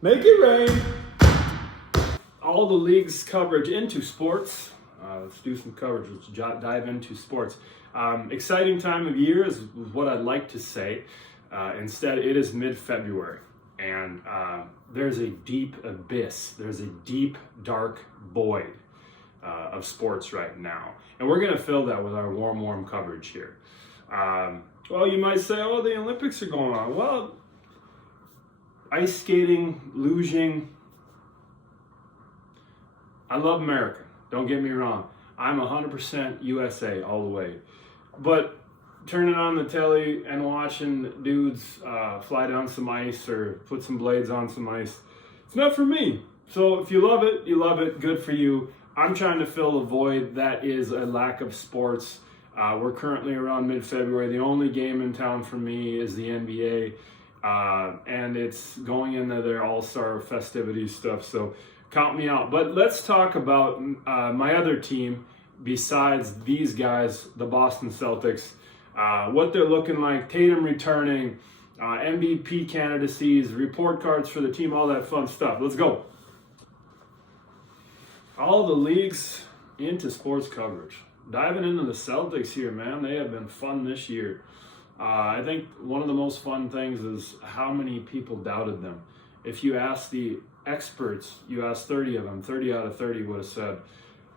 Make it rain. All the league's coverage into sports. Let's do some coverage. Let's dive into sports. Exciting time of year is what I'd like to say. Instead, it is mid-February, and there's a deep abyss. There's a deep, dark void of sports right now. And we're going to fill that with our warm coverage here. Well, you might say, oh, the Olympics are going on. Well, ice skating, luging. I love America. Don't get me wrong. I'm 100% USA all the way. But turning on the telly and watching dudes fly down some ice or put some blades on some ice, it's not for me. So if you love it, you love it. Good for you. I'm trying to fill a void that is a lack of sports. We're currently around mid-February. The only game in town for me is the NBA. And it's going into their all-star festivities stuff, so count me out. But let's talk about my other team besides these guys, the Boston Celtics, what they're looking like, Tatum returning, MVP candidacies, report cards for the team, all that fun stuff. Let's go. All the leagues into sports coverage. Diving into the Celtics here, man. They have been fun this year. I think one of the most fun things is how many people doubted them. If you ask the experts, you ask 30 of them, 30 out of 30 would have said,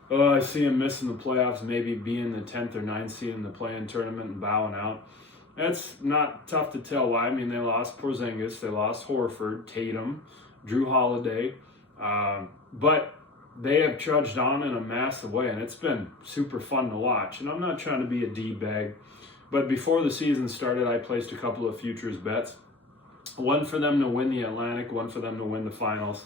oh, I see him missing the playoffs, maybe being the 10th or 9th seed in the play-in tournament and bowing out. That's not tough to tell why. I mean, they lost Porzingis, they lost Horford, Tatum, Drew Holiday, but they have trudged on in a massive way, and it's been super fun to watch. And I'm not trying to be a D-bag, but before the season started, I placed a couple of futures bets. One for them to win the Atlantic, one for them to win the finals.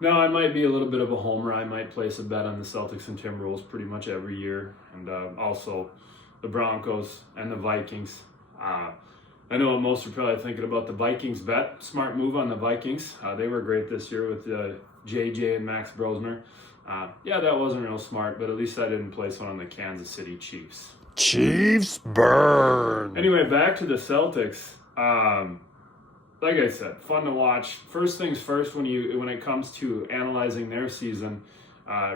Now, I might be a little bit of a homer. I might place a bet on the Celtics and Timberwolves pretty much every year, and also the Broncos and the Vikings. I know what most are probably thinking about the Vikings bet. Smart move on the Vikings. They were great this year with JJ and Max Brosner. Yeah, that wasn't real smart, but at least I didn't place one on the Kansas City Chiefs. Chiefs burn. Anyway, back to the Celtics. Like I said, fun to watch. First things first, when it comes to analyzing their season,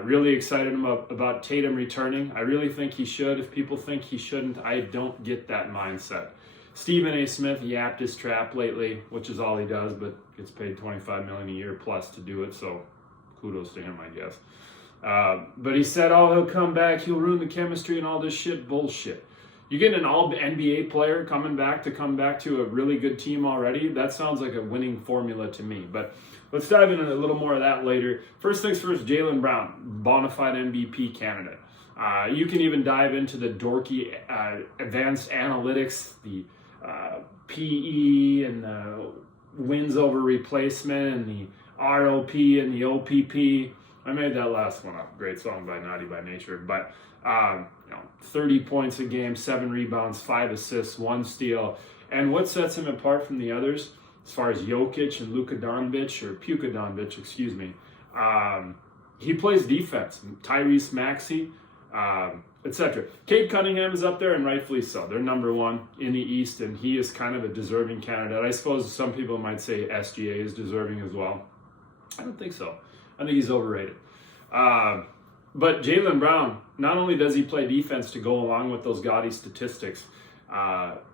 really excited about Tatum returning. I really think he should. If people think he shouldn't, I don't get that mindset. Stephen A. Smith yapped his trap lately, which is all he does, but gets paid $25 million a year plus to do it, so kudos to him, I guess. But he said, oh, he'll come back, he'll ruin the chemistry and all this shit. Bullshit. You get an all-NBA player coming back to a really good team already. That sounds like a winning formula to me. But let's dive into a little more of that later. First things first, Jaylen Brown, bona fide MVP candidate. You can even dive into the dorky advanced analytics, the PE and the wins over replacement and the ROP and the OPP. I made that last one up. Great song by Naughty by Nature. But 30 points a game, 7 rebounds, 5 assists, 1 steal. And what sets him apart from the others, as far as Jokic and Puka Doncic, excuse me, he plays defense. Tyrese Maxey, etc. Cade Cunningham is up there, and rightfully so. They're number one in the East, and he is kind of a deserving candidate. I suppose some people might say SGA is deserving as well. I don't think so. I think he's overrated. But Jaylen Brown, not only does he play defense to go along with those gaudy statistics,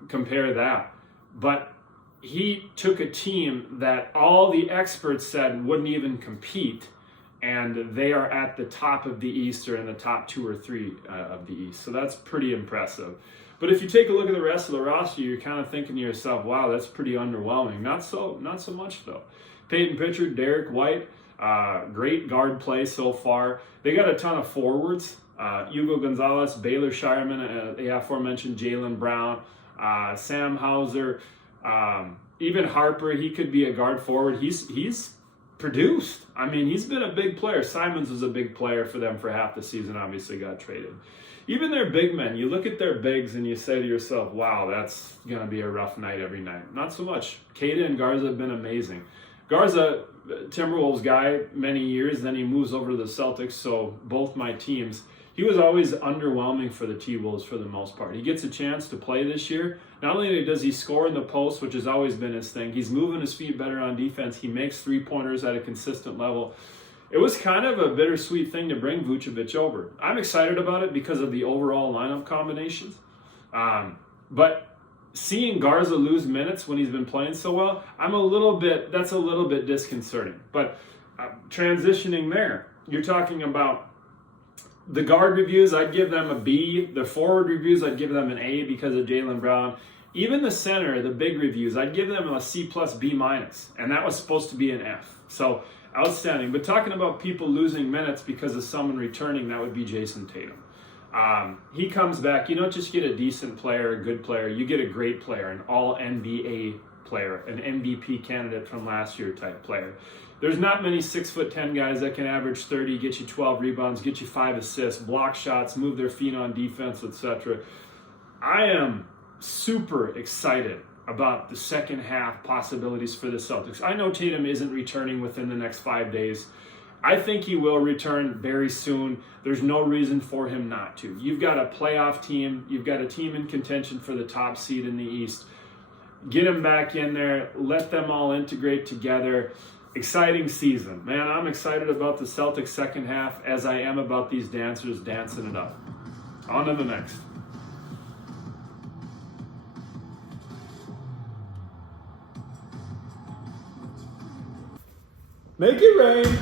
compare that, but he took a team that all the experts said wouldn't even compete, and they are at the top of the East or in the top 2 or 3 of the East. So that's pretty impressive. But if you take a look at the rest of the roster, you're kind of thinking to yourself, wow, that's pretty underwhelming. Not so much though. Peyton Pritchard, Derek White, great guard play so far. They got a ton of forwards. Hugo Gonzalez, Baylor Shireman, the aforementioned Jaylen Brown, Sam Hauser, even Harper. He could be a guard forward. He's produced. I mean, he's been a big player. Simons was a big player for them for half the season, obviously got traded. Even their big men, you look at their bigs and you say to yourself, wow, that's going to be a rough night every night. Not so much. Keita and Garza have been amazing. Garza, Timberwolves guy, many years, then he moves over to the Celtics, so both my teams. he was always underwhelming for the T-Wolves for the most part. He gets a chance to play this year. Not only does he score in the post, which has always been his thing, he's moving his feet better on defense. He makes three-pointers at a consistent level. It was kind of a bittersweet thing to bring Vucevic over. I'm excited about it because of the overall lineup combinations. But seeing Garza lose minutes when he's been playing so well, that's a little bit disconcerting. But transitioning there, you're talking about the guard reviews, I'd give them a B. The forward reviews, I'd give them an A because of Jaylen Brown. Even the center, the big reviews, I'd give them a C plus B minus. And that was supposed to be an F. So outstanding. But talking about people losing minutes because of someone returning, that would be Jayson Tatum. He comes back. You don't just get a decent player, a good player. You get a great player, an all-NBA player, an MVP candidate from last year type player. There's not many 6'10" guys that can average 30, get you 12 rebounds, get you 5 assists, block shots, move their feet on defense, etc. I am super excited about the second half possibilities for the Celtics. I know Tatum isn't returning within the next 5 days. I think he will return very soon. There's no reason for him not to. You've got a playoff team. You've got a team in contention for the top seed in the East. Get him back in there. Let them all integrate together. Exciting season. Man, I'm excited about the Celtics second half as I am about these dancers dancing it up. On to the next. Make it rain.